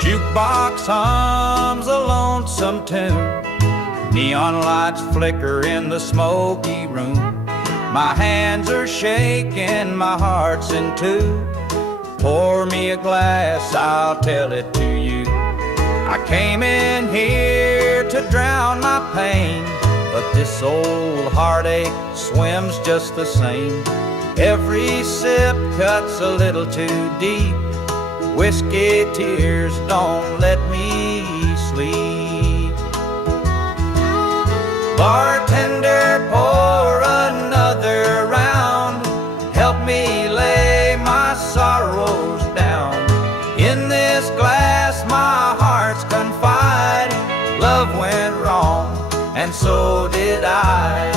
Jukebox hums a lonesome tune, neon lights flicker in the smoky room. My hands are shaking, my heart's in two. Pour me a glass, I'll tell it to you. I came in here to drown my pain, but this old heartache swims just the same. Every sip cuts a little too deep. Whiskey tears don't let me sleep. Bartender, pour another round. Help me lay my sorrows down. In this glass my heart's confide. Love went wrong, and so did I.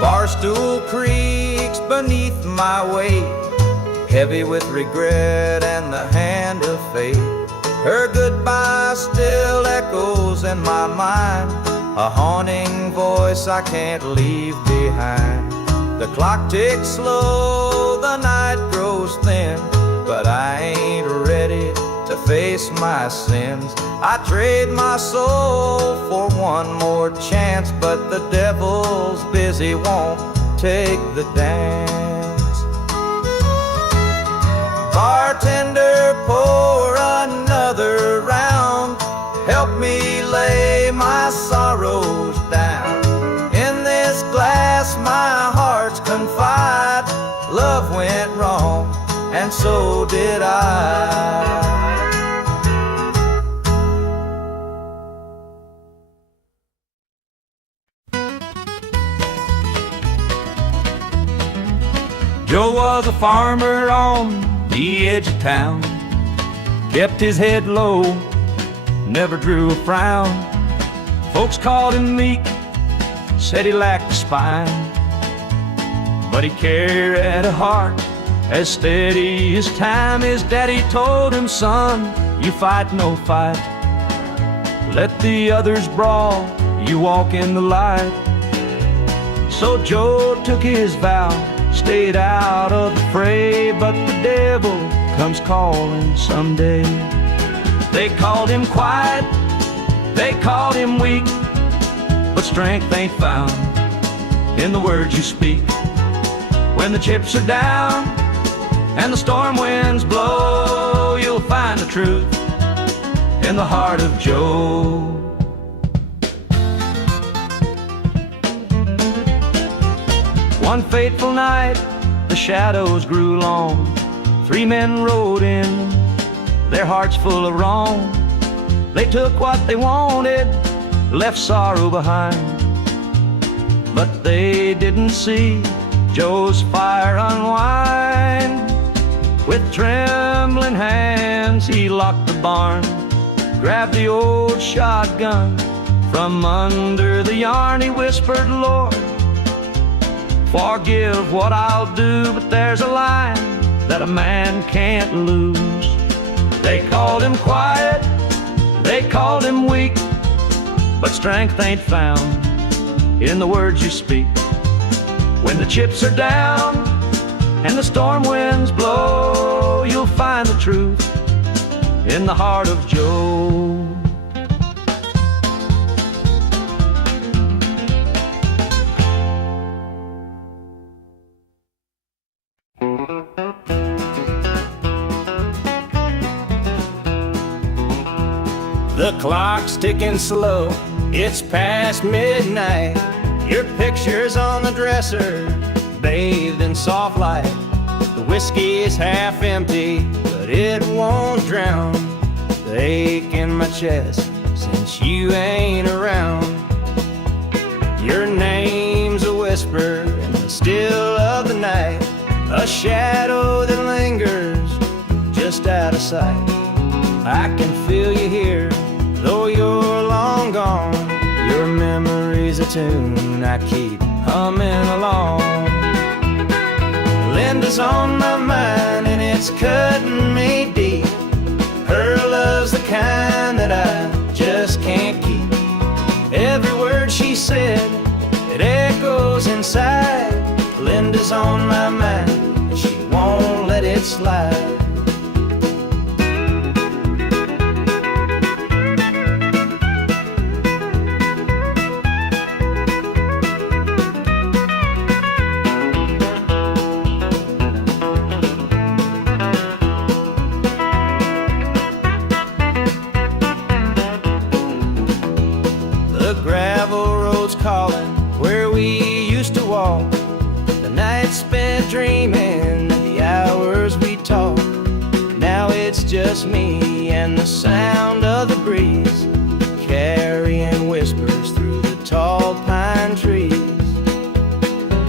Barstool creaks beneath my weight, heavy with regret and the hand of fate. Her goodbye still echoes in my mind, a haunting voice I can't leave behind. The clock ticks slow, the night grows thin, but I ain't ready to face my sins. I trade my soul for one more chance, but the devil's busy, won't take the dance. Bartender, pour another round. Help me lay my sorrows down. In this glass my heart's confide. Love went wrong, and so did I. Joe was a farmer on the edge of town, kept his head low, never drew a frown. Folks called him meek, said he lacked a spine, but he carried a heart as steady as time. His daddy told him, son, you fight no fight, let the others brawl, you walk in the light. So Joe took his vow, stayed out of the fray, but the devil comes calling someday. They called him quiet, they called him weak, but strength ain't found in the words you speak. When the chips are down and the storm winds blow, you'll find the truth in the heart of Joe. One fateful night, the shadows grew long. Three men rode in, their hearts full of wrong. They took what they wanted, left sorrow behind, but they didn't see Joe's fire unwind. With trembling hands he locked the barn, grabbed the old shotgun from under the yarn. He whispered, Lord, forgive what I'll do, but there's a line that a man can't lose. They called him quiet, they called him weak, but strength ain't found in the words you speak. When the chips are down and the storm winds blow, you'll find the truth in the heart of Joe. The clock's ticking slow, it's past midnight. Your picture's on the dresser, bathed in soft light. The whiskey is half empty, but it won't drown the ache in my chest since you ain't around. Your name's a whisper in the still of the night, a shadow that lingers just out of sight. I can feel you here, though you're long gone. Your memory's a tune I keep humming along. Linda's on my mind and it's cutting me deep. Her love's the kind that I just can't keep. Every word she said, it echoes inside. Linda's on my mind and she won't let it slide. Calling where we used to walk, the nights spent dreaming, the hours we talked. Now it's just me and the sound of the breeze, carrying whispers through the tall pine trees.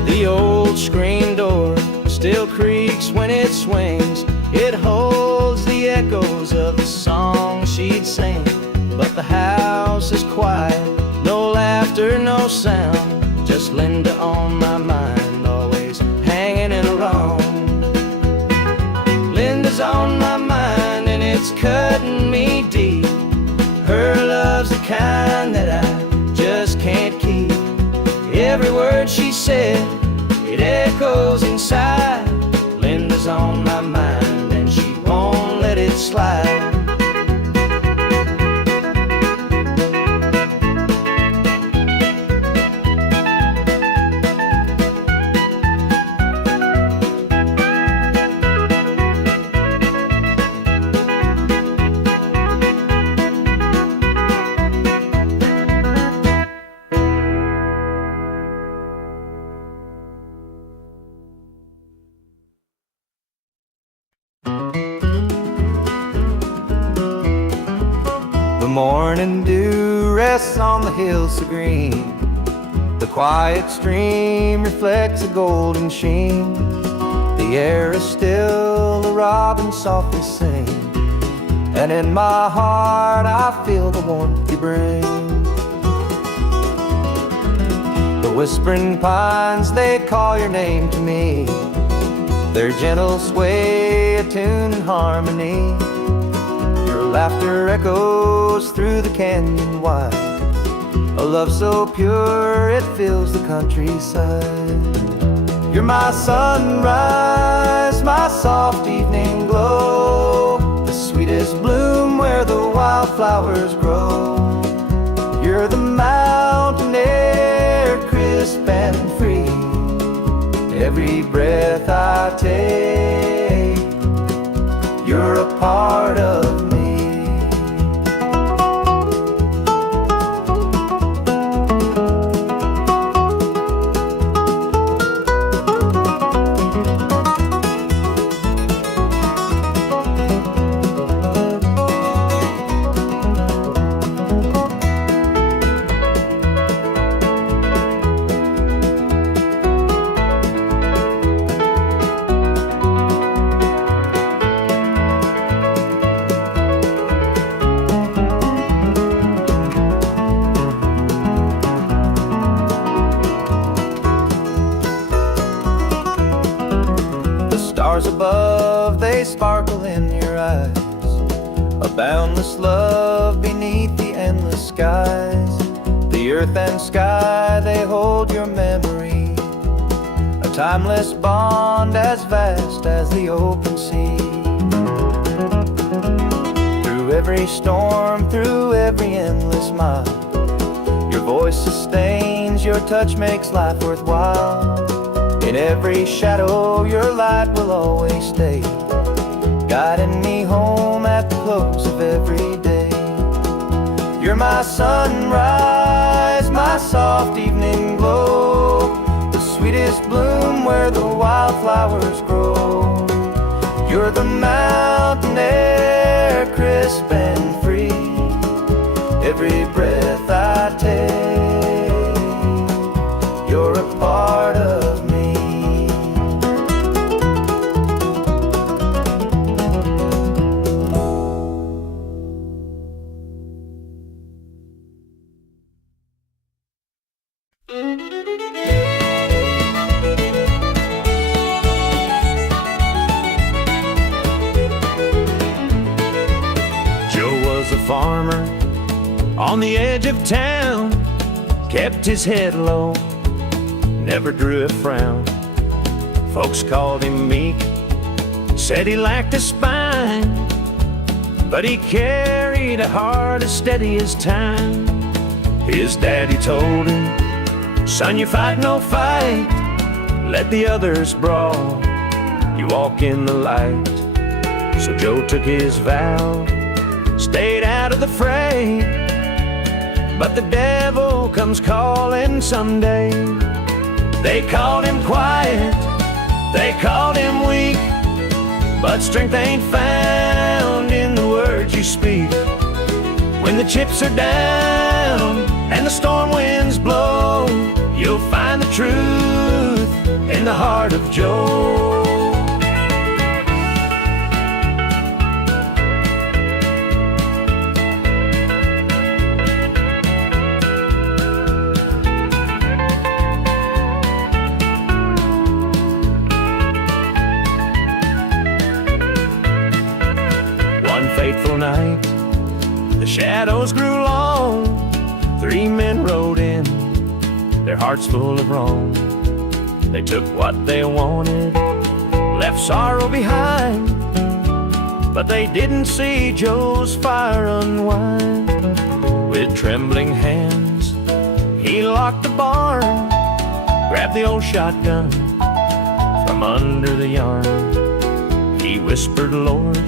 The old screen door still creaks when it swings. It holds the echoes of the song she'd sing, but the house is quiet. No laughter, no sound, just Linda on my mind, always hanging around. Linda's on my mind and it's cutting me deep. Her love's the kind that I just can't keep. Every word she said, it echoes inside. Linda's on my mind and she won't let it slide. The morning dew rests on the hills so green. The quiet stream reflects a golden sheen. The air is still, the robins softly sing, and in my heart I feel the warmth you bring. The whispering pines, they call your name to me. Their gentle sway attuned in harmony. Your laughter echoes through the canyon wide, a love so pure it fills the countryside. You're my sunrise, my soft evening glow, the sweetest bloom where the wildflowers grow. You're the mountain air, crisp and free. Every breath I take, you're a part of me. Stars above, they sparkle in your eyes, a boundless love beneath the endless skies. The earth and sky, they hold your memory, a timeless bond as vast as the open sea. Through every storm, through every endless mile, your voice sustains, your touch makes life worthwhile. In every shadow, your light will always stay, guiding me home at the close of every day. You're my sunrise, my soft evening glow, the sweetest bloom where the wildflowers grow. You're the mountain air, crisp and free. Every breath I take, you're a part of me. farmer on the edge of town, kept his head low, never drew a frown. Folks called him meek, said he lacked a spine, but he carried a heart as steady as time. His daddy told him, "Son, you fight no fight, let the others brawl, you walk in the light." So Joe took his vow, stayed out of the fray, but the devil comes calling someday. They called him quiet, they called him weak, but strength ain't found in the words you speak. When the chips are down and the storm winds blow, you'll find the truth in the heart of Joe. One fateful night, the shadows grew long. 3 men rode in, their hearts full of wrong. They took what they wanted, left sorrow behind, but they didn't see Joe's fire unwind. With trembling hands, he locked the barn, grabbed the old shotgun from under the yarn. He whispered, "Lord,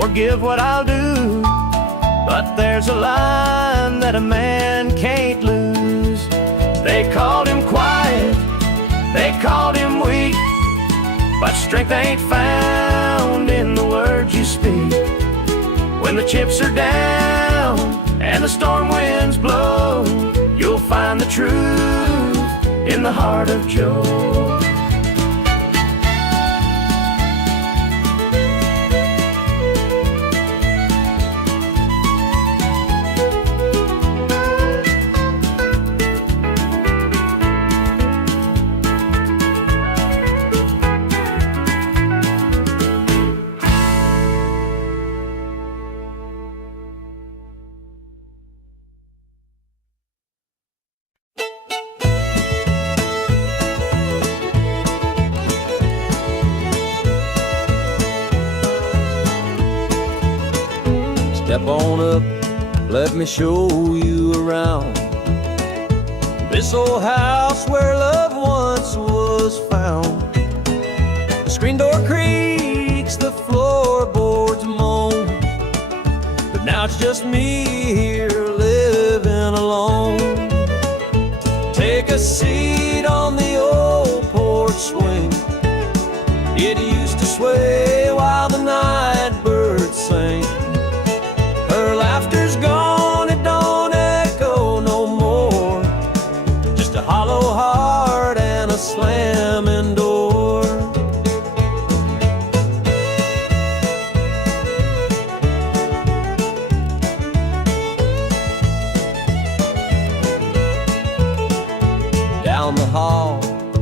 forgive what I'll do, but there's a line that a man can't lose." They called him quiet, they called him weak, but strength ain't found in the words you speak. When the chips are down and the storm winds blow, you'll find the truth in the heart of Joe. Step on up, let me show you around this old house where love once was found. The screen door creaks, the floorboards moan, but now it's just me here living alone. Take a seat on the old porch swing, it used to sway while the night birds sang. Her laughter's gone, it don't echo no more, just a hollow heart and a slamming door. Down the hall,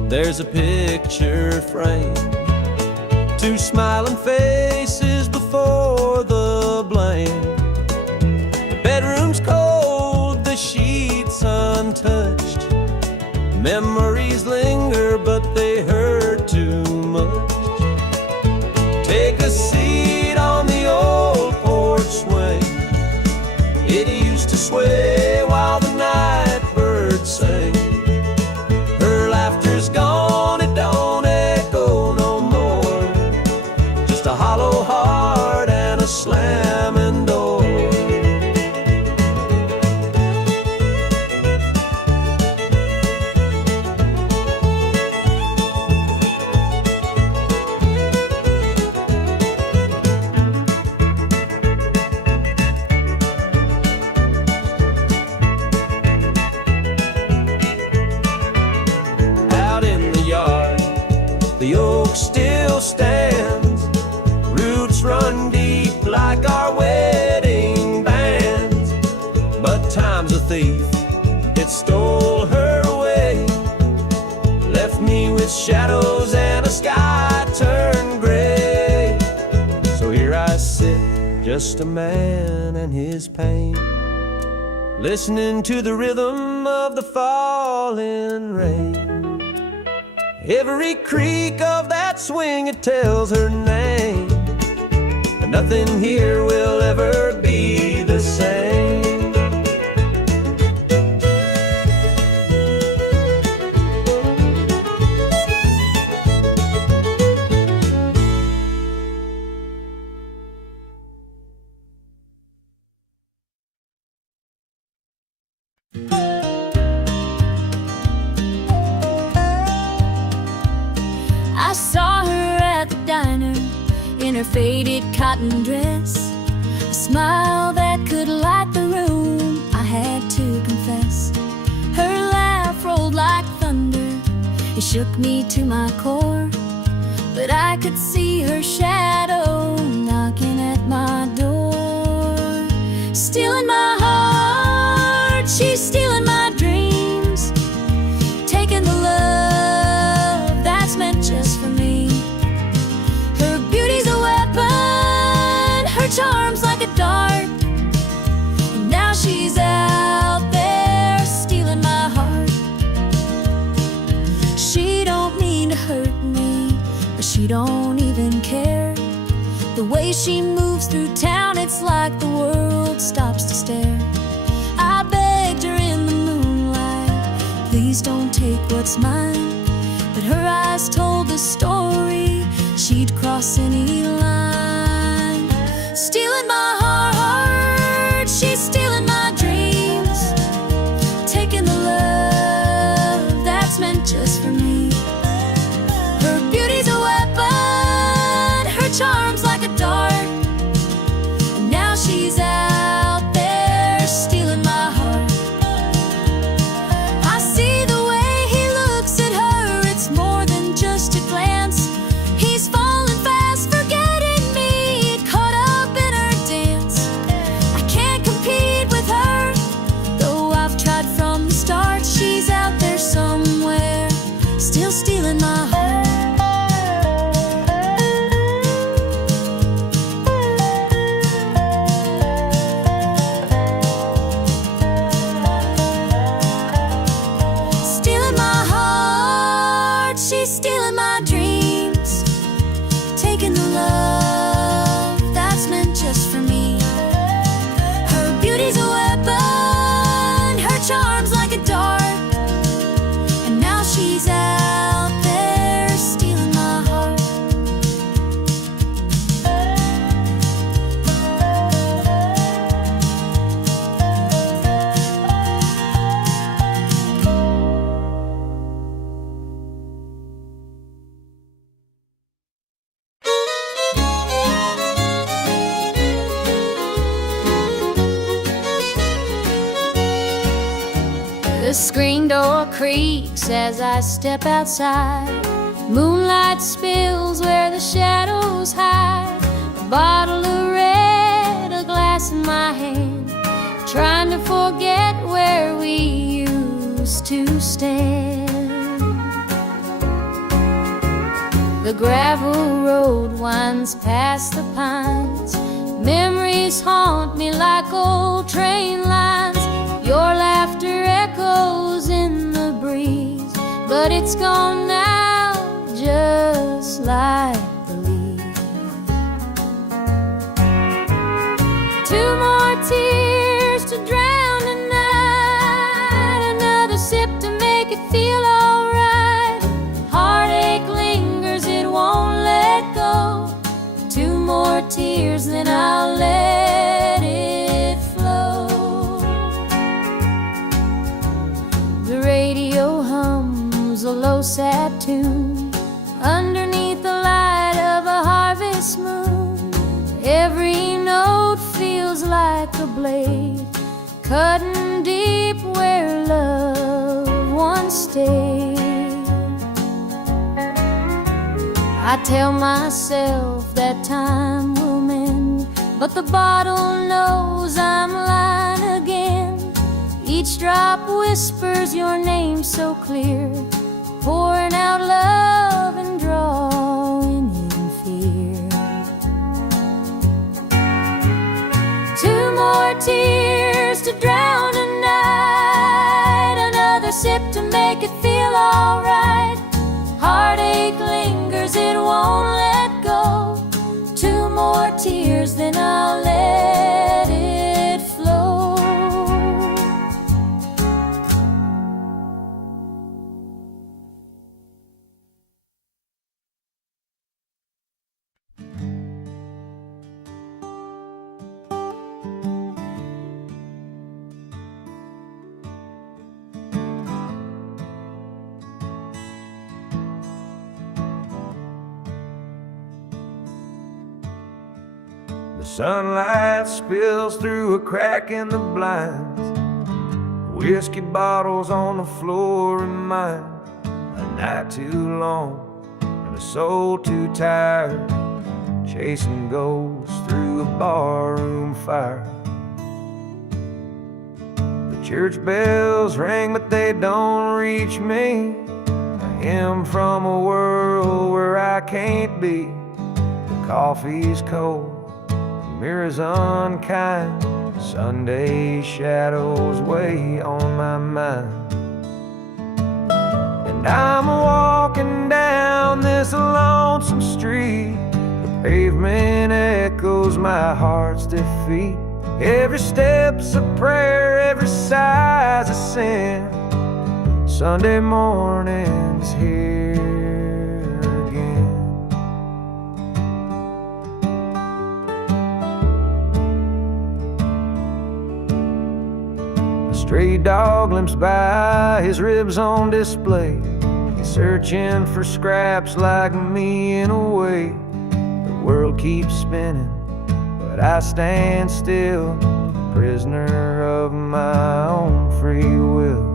there's a picture frame, 2 smiling faces before the blame. Bedroom's cold, the sheets untouched. Memories linger, but they hurt too much. Take a seat on the old porch swing, it used to sway while the night birds sang. Her laughter's gone, it don't echo no more, just a hollow heart and a slamming door. The oak still stands, roots run deep like our just a man and his pain, listening to the rhythm of the falling rain. Every creak of that swing, it tells her name, and nothing here will ever be the same. I saw her at the diner in her faded cotton dress, a smile that could light the room, I had to confess. Her laugh rolled like thunder, it shook me to my core, but I could see her shadow knocking at my door. Stealing my heart, she's stealing my dreams, taking the love that's meant just for me. Her beauty's a weapon, her charm's like a dart, and now she's out there stealing my heart. She don't mean to hurt me, but she don't even care. The way she moves through town, it's like the world stops to stare. I begged her in the moonlight, please don't take what's mine, but her eyes told the story, she'd cross any line. Stealing my heart, she's stealing my dreams, taking the love that's meant just for me. Her beauty's a weapon, her charm's like a dart, and now she's out there stealing my heart. I see the way he looks at her, it's more than just a glance. He's falling fast, forgetting me, caught up in her dance. I can't compete with her, though I've tried from the start. She's out there somewhere, still stealing my heart. Stealing my heart, she's stealing my dreams, taking the love that's meant just for me. Her beauty's a weapon, her charm's like a dart, and now she's out there stealing my heart. The screen door creaks as I step outside. Moonlight spills where the shadows hide. A bottle of red, a glass in my hand, trying to forget where we used to stand. The gravel road winds past the pines. Memories haunt me like old train lines. Your laughter echoes in the breeze, but it's gone now, just like the leaves. Two more tears to drown the night, another sip to make it feel alright. Heartache lingers, it won't let go. Two more tears, then I'll let it flow. The radio hums a low sad tune underneath the light of a harvest moon. Every note feels like a blade cutting deep where love once stayed. I tell myself that time will mend, but the bottle knows I'm lying again. Each drop whispers your name so clear, pouring out love and drawing in fear. more tears to drown a night, another sip to make it feel alright. Heartache lingers, it won't let go. Two more tears, then I'll let it flow. The sunlight spills through a crack in the blinds. Whiskey bottles on the floor remind a night too long and a soul too tired, chasing ghosts through a barroom fire. The church bells ring, but they don't reach me. A hymn from a world where I can't be. The coffee's cold, mirrors unkind, Sunday shadows weigh on my mind. And I'm walking down this lonesome street. The pavement echoes my heart's defeat. Every step's a prayer, every sigh's a sin. Sunday morning's here again. Stray dog limps by, his ribs on display. He's searching for scraps like me in a way. The world keeps spinning, but I stand still, prisoner of my own free will.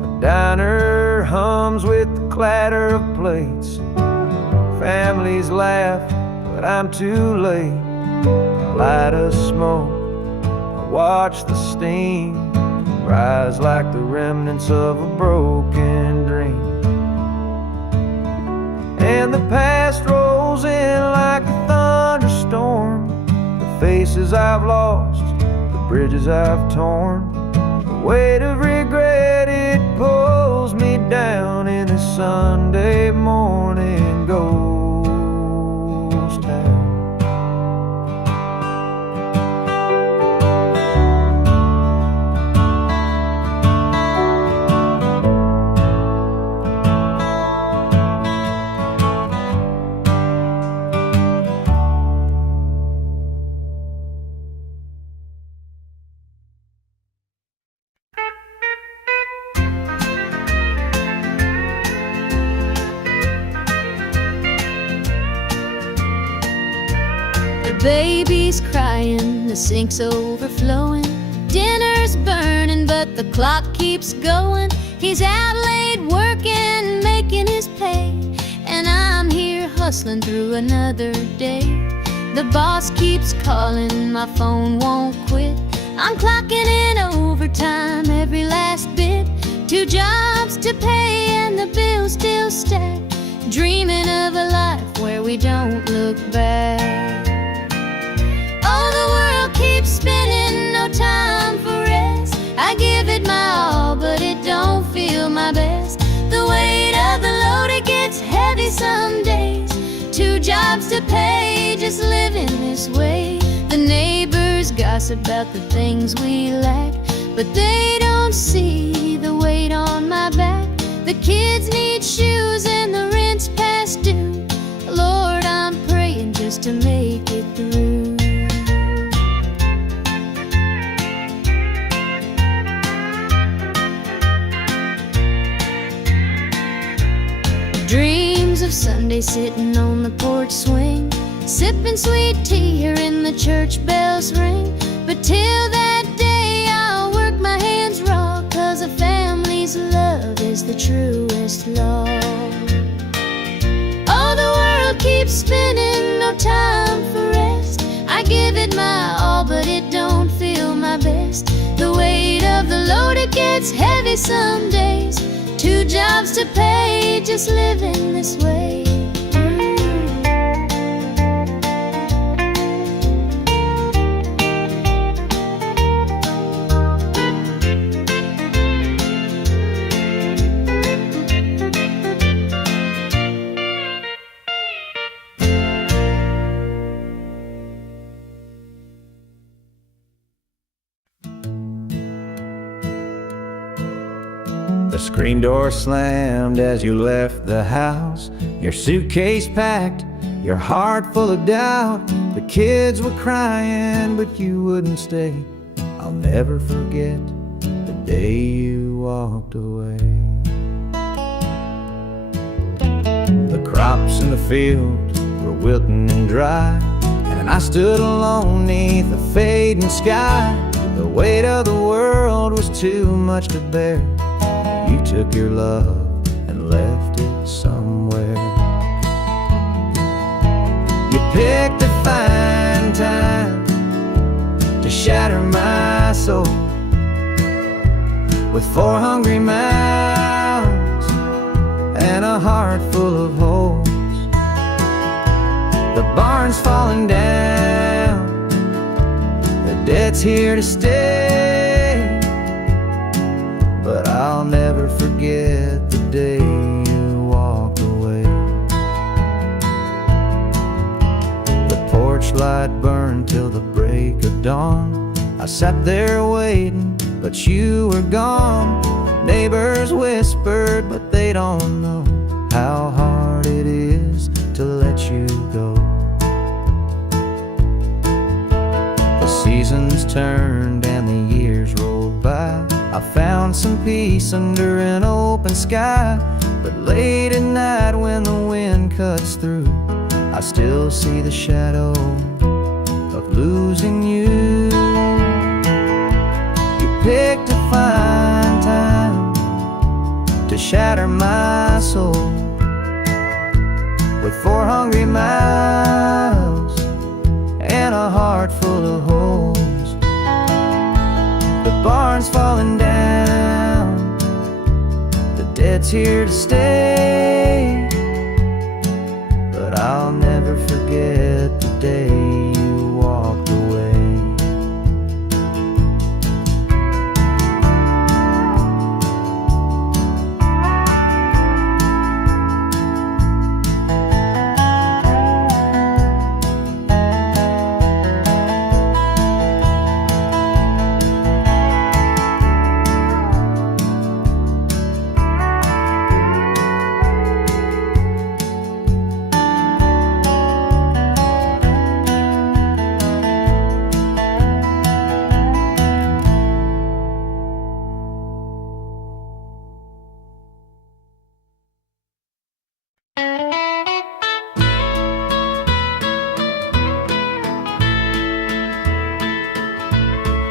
The diner hums with the clatter of plates. Families laugh, but I'm too late. I light a smoke, watch the steam rise like the remnants of a broken dream. And the past rolls in like a thunderstorm. The faces I've lost, the bridges I've torn. The weight of regret, it pulls me down in this Sunday morning ghost town. Baby's crying, the sink's overflowing. Dinner's burning, but the clock keeps going. He's out late working, making his pay, and I'm here hustling through another day. The boss keeps calling, my phone won't quit. I'm clocking in overtime every last bit. 2 jobs to pay and the bills still stack. Dreaming of a life where we don't look back. Oh, the world keeps spinning, no time for rest. I give it my all, but it don't feel my best. The weight of the load, it gets heavy some days. 2 jobs to pay, just living this way. The neighbors gossip about the things we lack, but they don't see the weight on my back. The kids need shoes and the rent's past due. Lord, I'm praying just to make it through. Dreams of Sunday sitting on the porch swing, sipping sweet tea, hearing the church bells ring. But till that day I'll work my hands raw, 'cause a family's love is the truest law. Oh, the world keeps spinning, no time for rest. I give it my all, but it don't feel my best. The weight of the load, it gets heavy some days. 2 jobs to pay, just living this way. The screen door slammed as you left the house, your suitcase packed, your heart full of doubt. The kids were crying, but you wouldn't stay. I'll never forget the day you walked away. The crops in the field were wilting and dry, and I stood alone neath the fading sky. The weight of the world was too much to bear. You took your love and left it somewhere. You picked a fine time to shatter my soul with 4 hungry mouths and a heart full of holes. The barn's falling down, the debt's here to stay, but I'll never forget the day you walked away. The porch light burned till the break of dawn. I sat there waiting, but you were gone. Neighbors whispered, but they don't know how hard it is to let you go. The seasons turned and the years rolled by. I found some peace under an open sky, but late at night when the wind cuts through, I still see the shadow of losing you. You picked a fine time to shatter my soul with 4 hungry mouths and a heart full of holes. The barn's falling down, the debt's here to stay, but I'll never forget the day you walked away.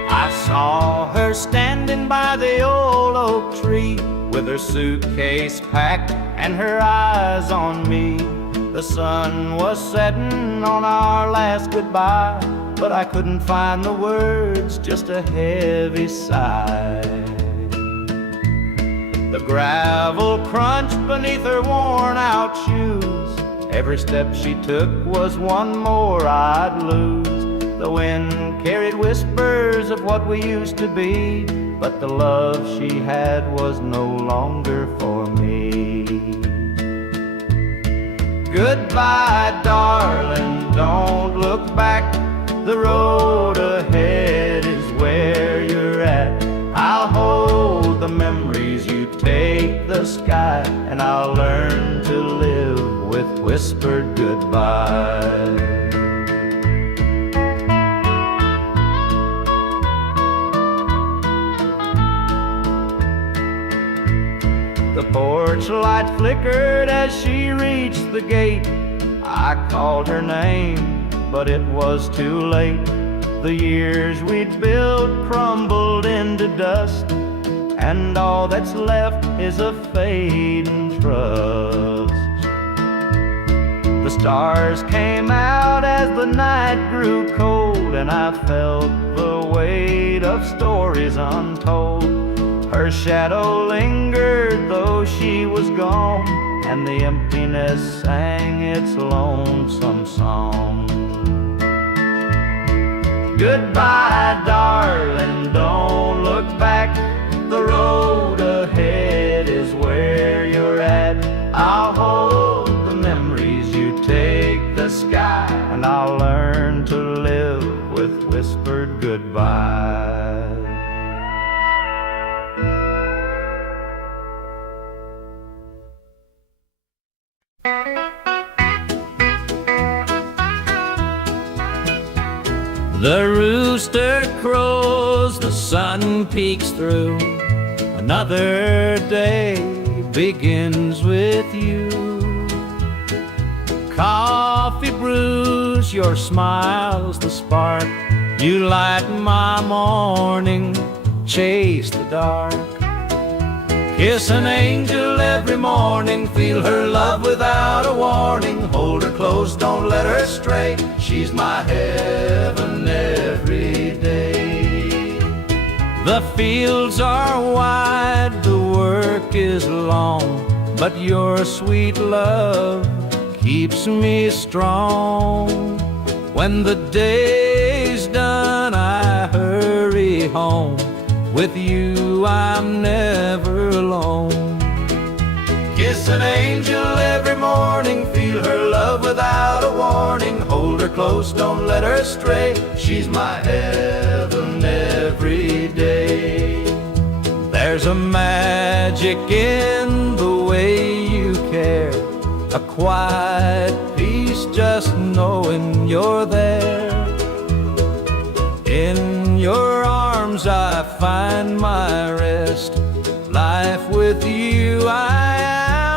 I saw her standing by the old oak tree with her suitcase packed and her eyes on me. The sun was setting on our last goodbye, but I couldn't find the words, just a heavy sigh. The gravel crunched beneath her worn out shoes. Every step she took was one more I'd lose. The wind carried whispers of what we used to be, but the love she had was no longer for me. Goodbye, darling, don't look back. The road ahead is where you're at. I'll hold the memories, you take the sky, and I'll learn to live with whispered goodbye. The porch light flickered as she reached the gate. I called her name, but it was too late. The years we'd built crumbled into dust, and all that's left is a fading trust. The stars came out as the night grew cold, and I felt the weight of stories untold. Her shadow lingered though she was gone, and the emptiness sang its lonesome song. Goodbye, darling, don't look back. The road ahead is where you're at. I'll hold the memories, you take the sky, and I'll learn to live with whispered goodbye. The rooster crows, the sun peeks through. Another day begins with you. Coffee brews, your smile's the spark. You light my morning, chase the dark. Kiss an angel every morning, feel her love without a warning. Hold her close, don't let her stray. She's my heaven every day. The fields are wide, the work is long, but your sweet love keeps me strong. When the day's done, I hurry home. With you, I'm never alone. Kiss an angel every morning, feel her love without a warning. Hold her close, don't let her stray. She's my heaven every day. There's a magic in the way you care, a quiet peace just knowing you're there. In your arms I find my rest. Life with you, I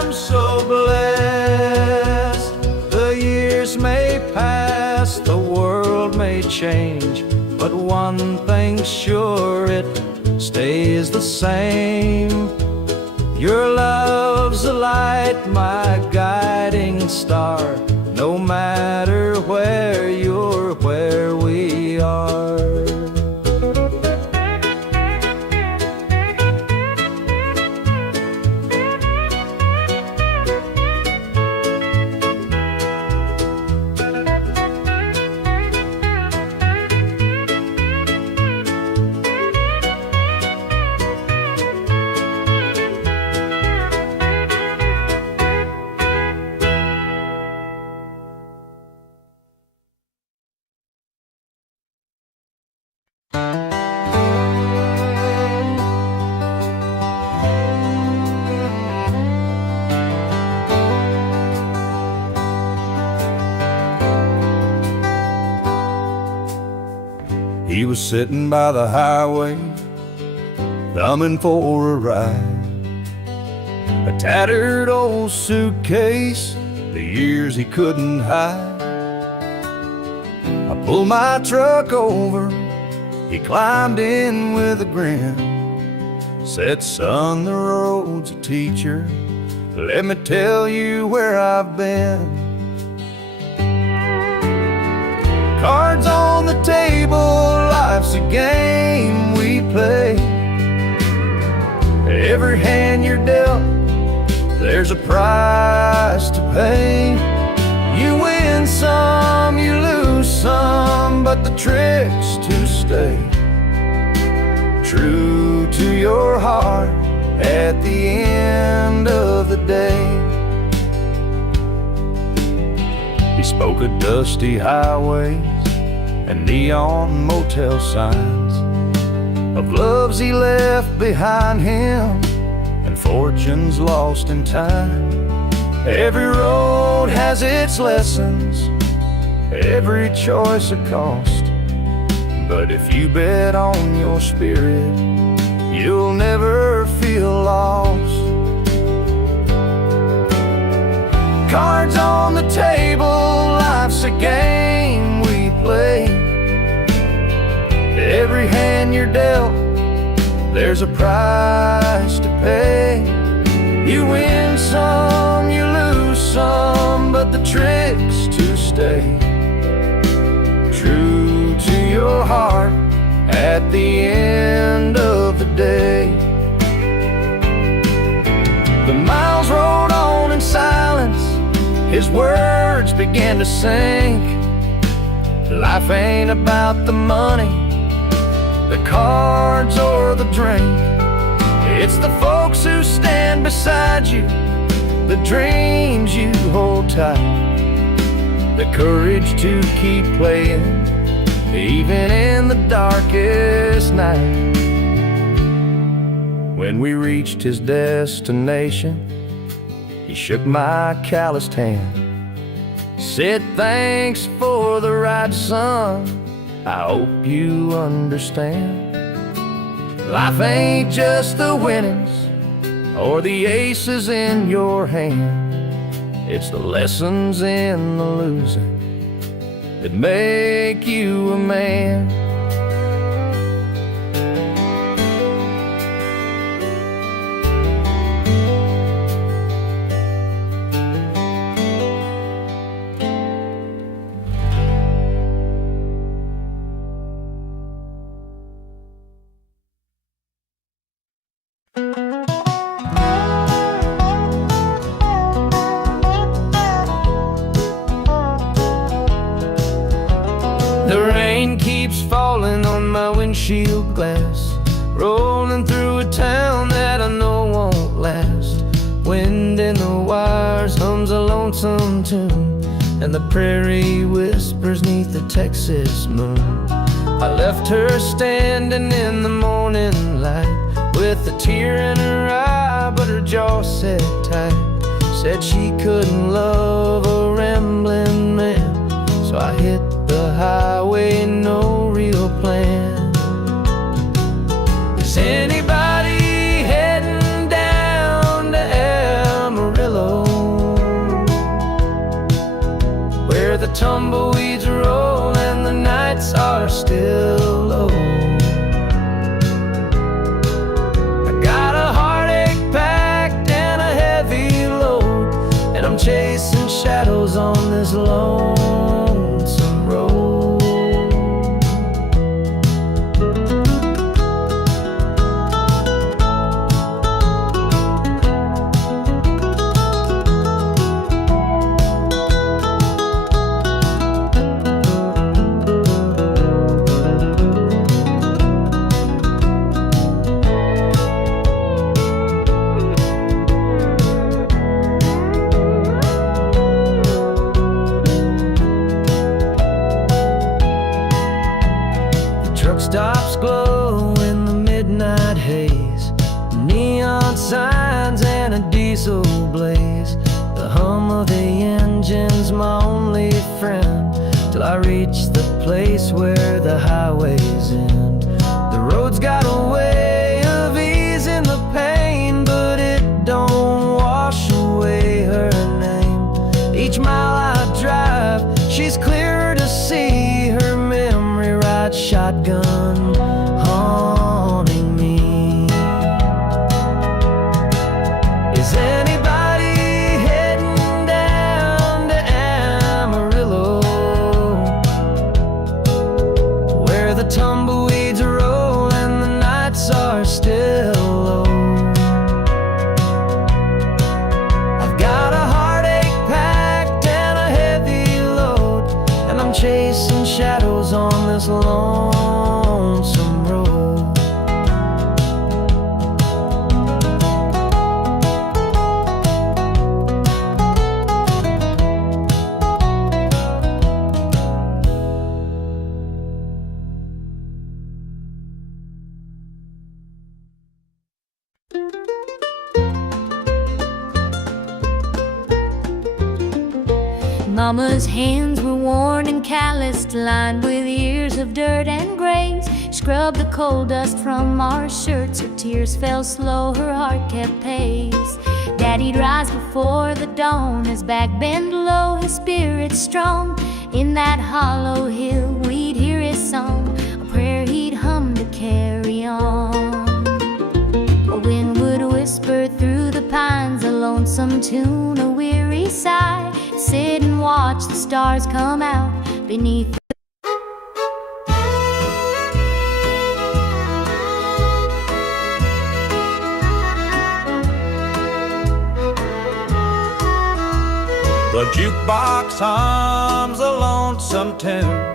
am so blessed. The years may pass, the world may change, but one thing's sure, it stays the same. Your love's a light, my guiding star. No matter where you're, where we are. He was sitting by the highway, thumbing for a ride. A tattered old suitcase, the years he couldn't hide. I pulled my truck over, he climbed in with a grin. Said, son, the road's a teacher, let me tell you where I've been. Cards on the table, life's a game we play. Every hand you're dealt, there's a price to pay. You win some, you lose some, but the trick's to stay true to your heart at the end of the day. He spoke of dusty highways and neon motel signs, of loves he left behind him and fortunes lost in time. Every road has its lessons, every choice a cost, but if you bet on your spirit, you'll never feel lost. Cards on the table, life's a game we play. Every hand you're dealt, there's a price to pay. You win some, you lose some, but the trick's to stay true to your heart at the end of the day. The miles rolled on in silence, his words began to sink. Life ain't about the money, the cards or the drink. It's the folks who stand beside you, the dreams you hold tight, the courage to keep playing even in the darkest night. When we reached his destination, he shook my calloused hand, said thanks for the ride, son, I hope you understand. Life ain't just the winnings or the aces in your hand. It's the lessons in the losing that make you a man. The rain keeps falling on my windshield glass, rolling through a town that I know won't last. Wind in the wires hums a lonesome tune, and the prairie whispers 'neath the Texas moon. I left her standing in the morning light with a tear in her eye, but her jaw set tight. Said she couldn't love a rambling man, so I hit the highway, no real plan. Is anybody heading down to Amarillo, where the tumbleweeds roll and the nights are still low? I got a heartache packed and a heavy load, and I'm chasing shadows on this lonesome road. Stops glow in the midnight haze, neon signs and a diesel blaze. The hum of the engine's my only friend, till I reach the place where the highways end. The road's got a way of easing the pain, but it don't wash away her name. Each mile I drive, she's clearer to see, her memory ride shotgun haunting me. Is anybody heading down to Amarillo, where the tumbleweeds roll and the nights are still low? I've got a heartache packed and a heavy load, and I'm chasing shadows on this lonesome road. Mama's hands were worn and calloused, lined with years of dirt and graze. Scrubbed the coal dust from our shirts, her tears fell slow, her heart kept pace. Daddy'd rise before the dawn, his back bent low, his spirit strong. In that hollow hill we'd hear his song, a prayer he'd hum to carry on. A wind would whisper through the pines, a lonesome tune, a weary sigh. Sit and watch the stars come out beneath. The jukebox hums a lonesome tune,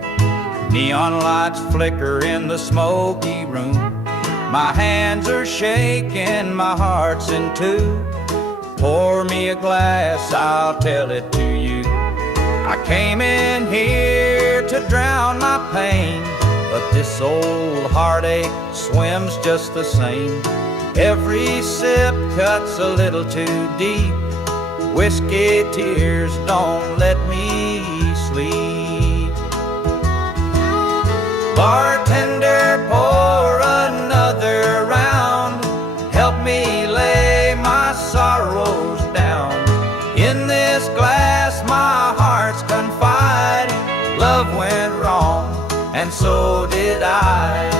neon lights flicker in the smoky room. My hands are shaking, my heart's in two. Pour me a glass, I'll tell it to you. I came in here to drown my pain, but this old heartache swims just the same. Every sip cuts a little too deep. Whiskey tears don't let me sleep. Bartender, pour another round. Help me lay my sorrows down. In this glass my heart's confide. Love went wrong, and so did I.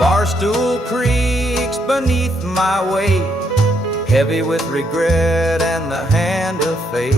Barstool creaks beneath my weight, heavy with regret and the hand of fate.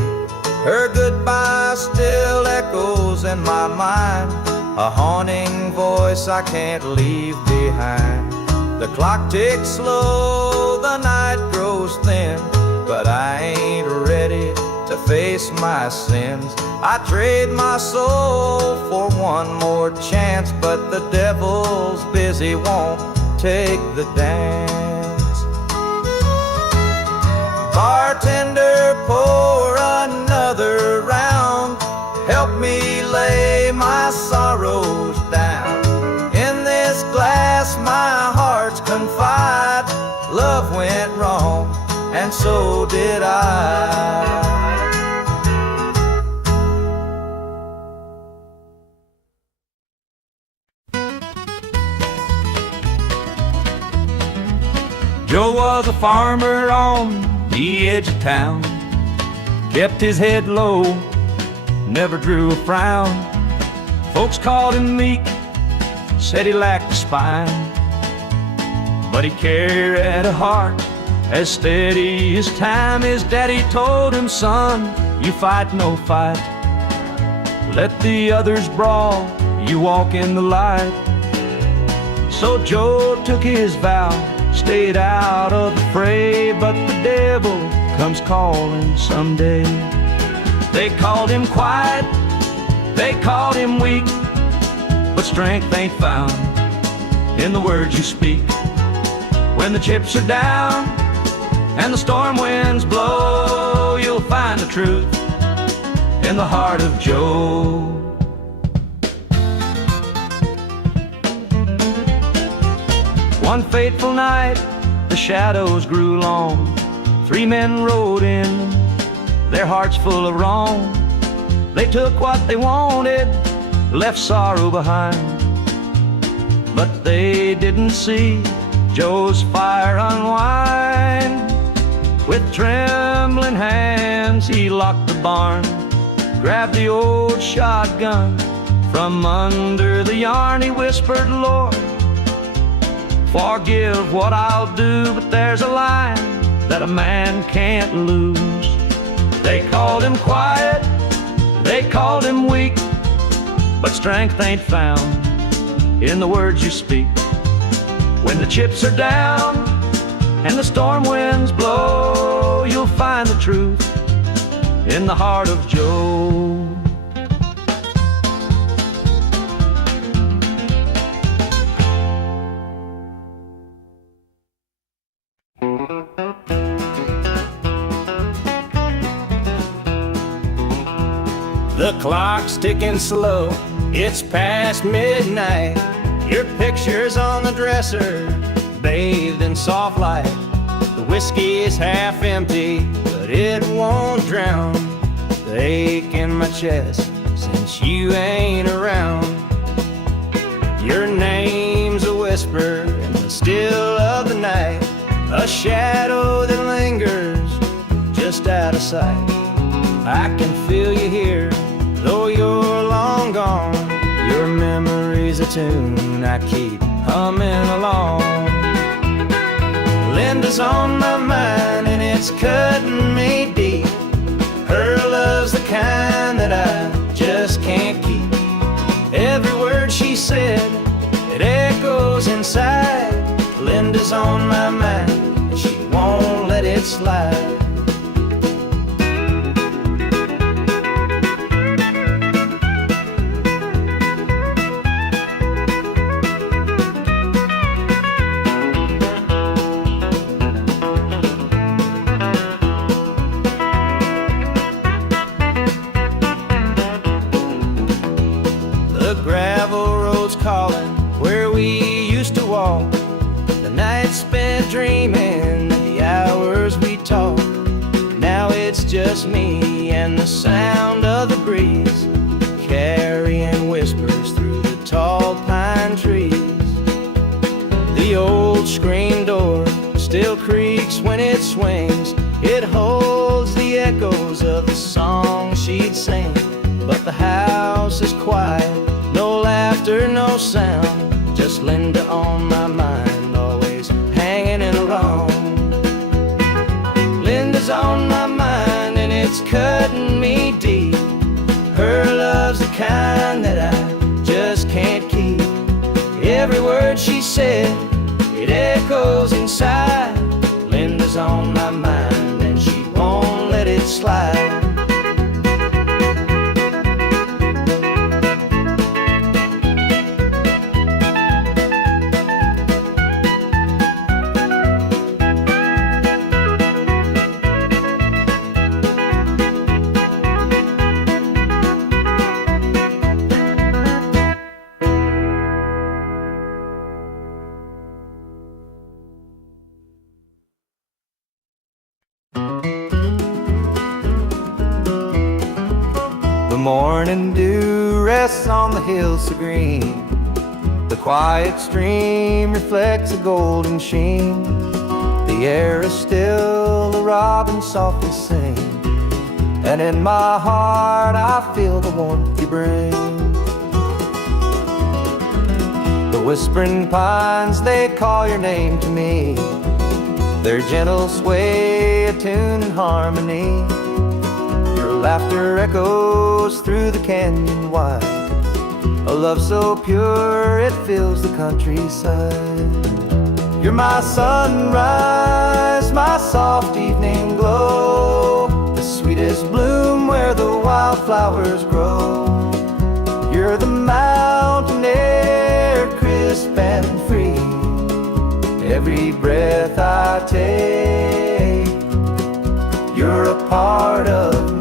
Her goodbye still echoes in my mind, a haunting voice I can't leave behind. The clock ticks slow, the night grows thin, but I ain't ready to face my sins. I trade my soul for one more chance, but the devil's busy, won't take the dance. Bartender, pour another round. Help me lay my sorrows down. In this glass my heart's confide. Love went wrong, and so did I. Joe was a farmer on the edge of town, kept his head low, never drew a frown. Folks called him meek, said he lacked a spine, but he carried a heart as steady as time. His daddy told him, son, you fight no fight, let the others brawl, you walk in the light. So Joe took his vow, stayed out of the fray, but the devil comes calling someday. They called him quiet, they called him weak, but strength ain't found in the words you speak. When the chips are down and the storm winds blow, you'll find the truth in the heart of Joe. One fateful night, the shadows grew long. 3 men rode in, their hearts full of wrong. They took what they wanted, left sorrow behind, but they didn't see Joe's fire unwind. With trembling hands, he locked the barn, grabbed the old shotgun from under the yarn. He whispered, Lord, forgive what I'll do, but there's a line that a man can't lose. They called him quiet, they called him weak, but strength ain't found in the words you speak. When the chips are down and the storm winds blow, you'll find the truth in the heart of Joe. The clock's ticking slow, it's past midnight. Your picture's on the dresser, bathed in soft light. The whiskey is half empty, but it won't drown the ache in my chest since you ain't around. Your name's a whisper in the still of the night, a shadow that lingers just out of sight. I can feel you here, though you're long gone. Your memory's a tune I keep humming along. Linda's on my mind and it's cutting me deep. Her love's the kind that I just can't keep. Every word she said, it echoes inside. Linda's on my mind and she won't let it slide. just me and the sound of the breeze carrying whispers through the tall pine trees. The old screen door still creaks when it swings. It holds the echoes of the song she'd sing. But the house is quiet, no laughter, no sound, just Linda on my mind, always hanging along. Linda's on my mind and it's cutting me deep. Her love's the kind that I just can't keep. Every word she said, it echoes inside. Linda's on my mind and she won't let it slide. The morning dew rests on the hills so green. The quiet stream reflects a golden sheen. The air is still, the robins softly sing, and in my heart I feel the warmth you bring. The whispering pines, they call your name to me. Their gentle sway, a tune and harmony. Your laughter echoes through the canyon wide, a love so pure it fills the countryside. You're my sunrise, my soft evening glow, the sweetest bloom where the wildflowers grow. You're the mountain air, crisp and free. Every breath I take, you're a part of me.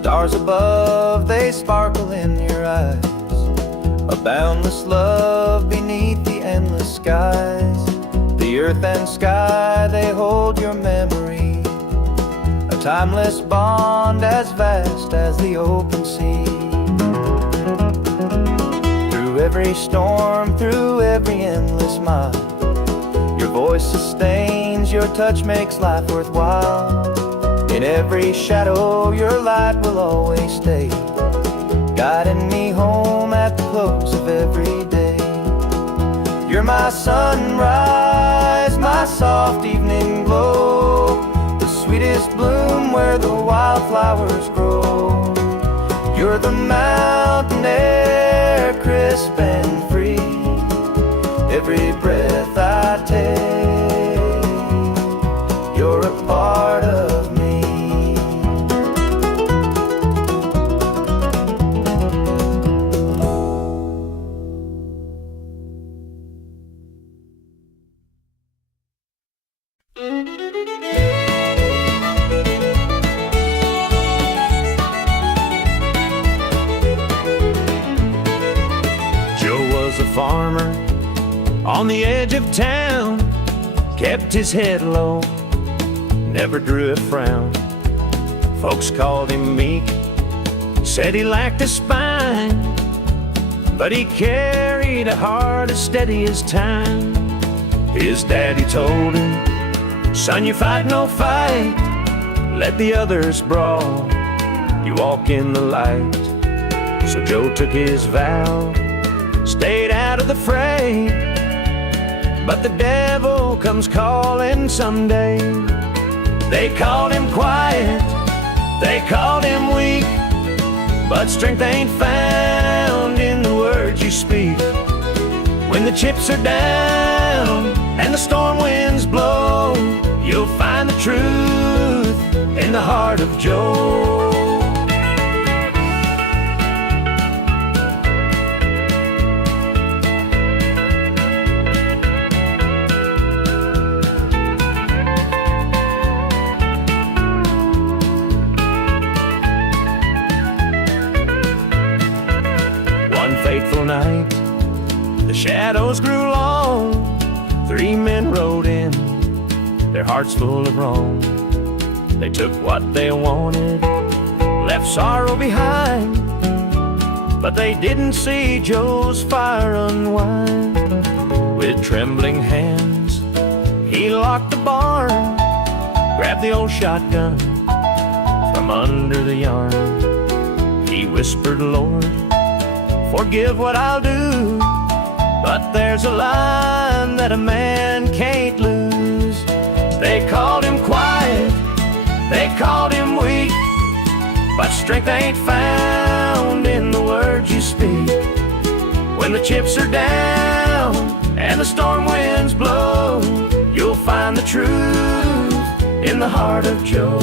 Stars above, they sparkle in your eyes, a boundless love beneath the endless skies. The earth and sky, they hold your memory, a timeless bond as vast as the open sea. Through every storm, through every endless mile, your voice sustains, your touch makes life worthwhile. In every shadow, your light will always stay, guiding me home at the close of every day. You're my sunrise, my soft evening glow, the sweetest bloom where the wildflowers grow. You're the mountain air, crisp and free. Every breath I take, you're a part of me. Farmer on the edge of town, kept his head low, never drew a frown. Folks called him meek, said he lacked a spine, but he carried a heart as steady as time. His daddy told him, son, you fight no fight, let the others brawl, you walk in the light. So Joe took his vow, stayed out of the fray, but the devil comes calling someday. They called him quiet, they called him weak, but strength ain't found in the chips are down and the storm winds blow, you'll find the truth in the heart of Joe. One fateful night, the shadows grew long. 3 men rode in, their hearts full of wrong. They took what they wanted, left sorrow behind, but they didn't see Joe's fire unwind. With trembling hands, he locked the barn, grabbed the old shotgun from under the yarn. He whispered, Lord, forgive what I'll do, but there's a line that a man can't lose. They called him quiet, they called him weak, but strength ain't found in the words you speak. When the chips are down and the storm winds blow, you'll find the truth in the heart of Joe.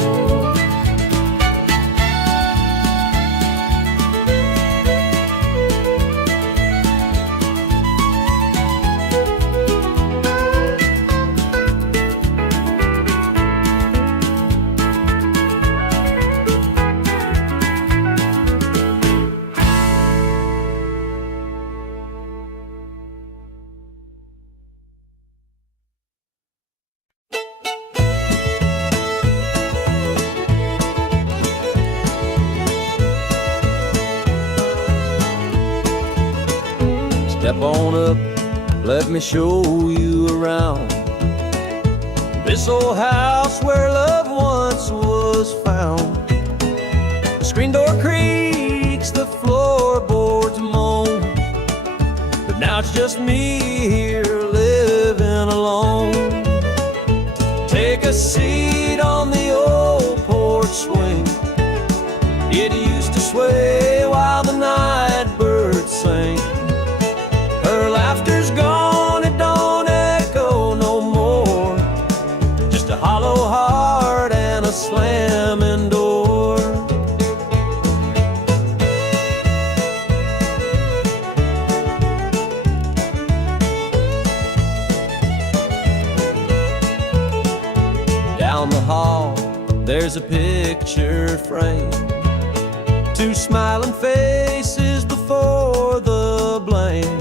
Step on up, let me show you around this old house where love once was found. The screen door creaks, the floorboards moan, but now it's just me here living alone. Take a seat on the old porch swing. It used to sway while the night birds sang. Her laughter's gone, it don't echo no more, just a hollow heart and a slamming door. Down the hall, there's a picture frame, 2 smiling faces before the blame.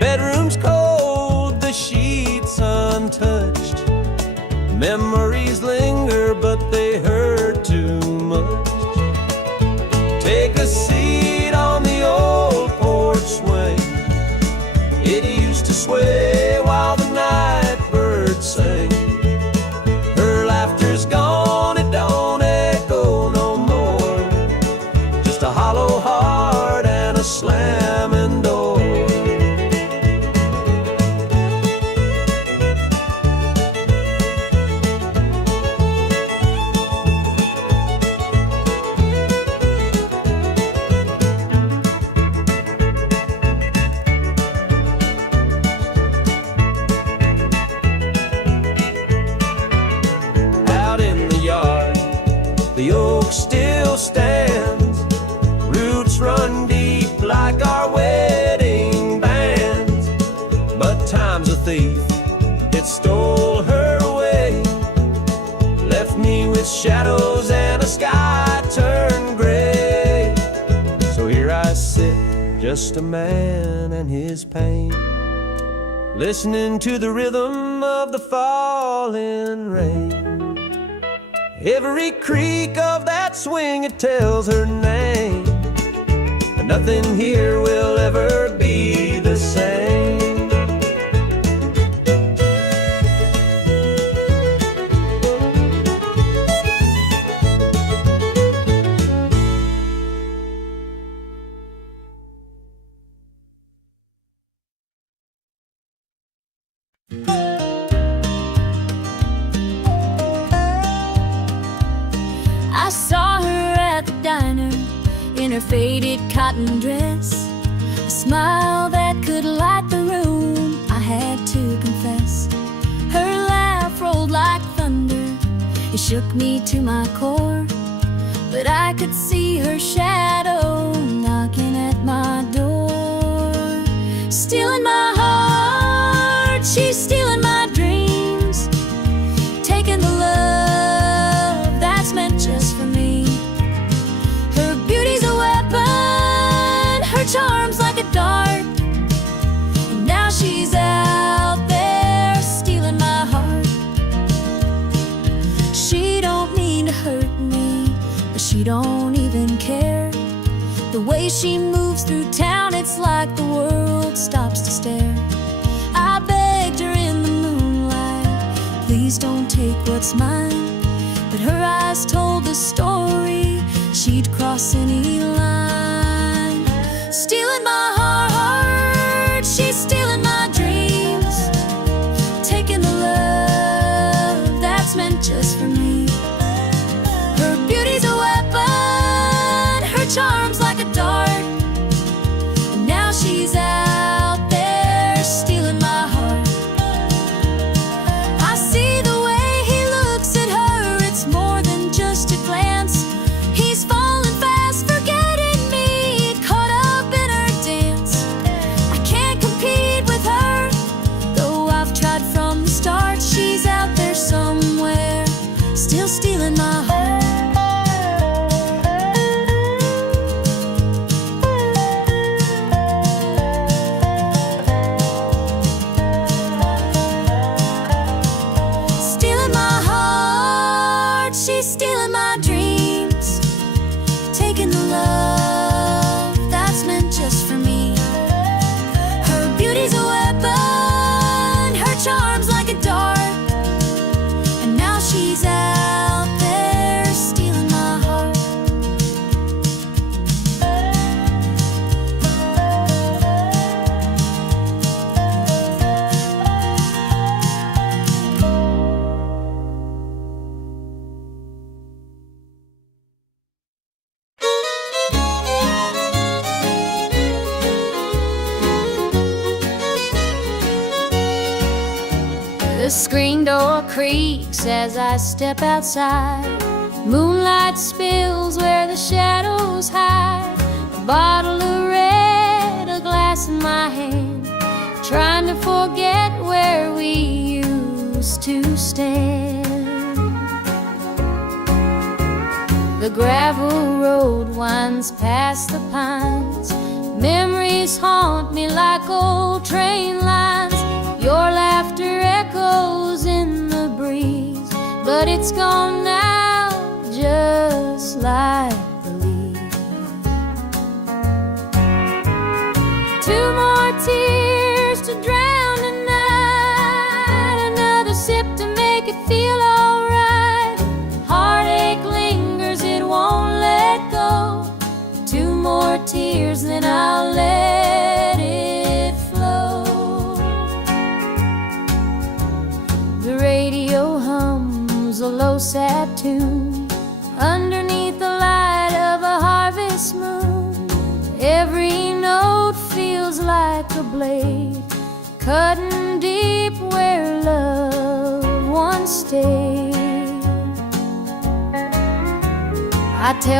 Bedroom's cold, the sheets untouched. Memories linger, but they hurt too much. Take a seat on the old porch swing. It used to sway while the night birds sang. Her laughter's gone, it don't echo no more, just a hollow heart and a slamming door. The oak still stands, roots run deep like our wedding bands. But time's a thief, it stole her away, left me with shadows and a sky turned gray. So here I sit, just a man and his pain, listening to the rhythm of the falling rain. Every creak of that swing, it tells her name, but nothing here will ever be the same. I saw her at the diner in her faded cotton dress, a smile that could light the shook me to my core, but I could see her shadow knocking at my door. Stealing my heart, she's stealing my dreams, taking the love that's meant just for me. Her beauty's a weapon, her charm's like a dart, and now she's out there stealing my heart. She don't mean to hurt me, but she don't even care. The way she moves through town, it's like the world stops to stare. I begged her in the moonlight, please don't take what's mine, but her eyes told the story, she'd cross any line. Stealing my heart, she's stealing my dreams, taking the love that's meant just for me. Her beauty's a weapon, her charm's like a dart, and now she's out there stealing my heart. I see the way he looks at her, it's more than just a glance. He's falling fast, forgetting me, caught up in her dance. I can't compete with her, though I've tried from the start. She's out there somewhere, still stealing my heart. Stealing my heart, she's stealing my dreams, taking the love that's meant just for me. Her beauty's a weapon, her charm's like a dart, and now she's out there stealing my heart. The screen door creaks as I step outside. Moonlight spills where the shadows hide. A bottle of red, a glass in my hand, trying to forget where we used to stand. The gravel road winds past the pines. Memories haunt me like old train lines. Your laughter echoes in the breeze, but it's gone now, just like the leaves. Two more tears to drown tonight, another sip to make it feel alright. Heartache lingers, it won't let go. Two more tears, then I'll let it flow. The radio hums a low sad tune underneath the light of a harvest moon. Every note feels like a blade cutting deep where love once stayed. I tell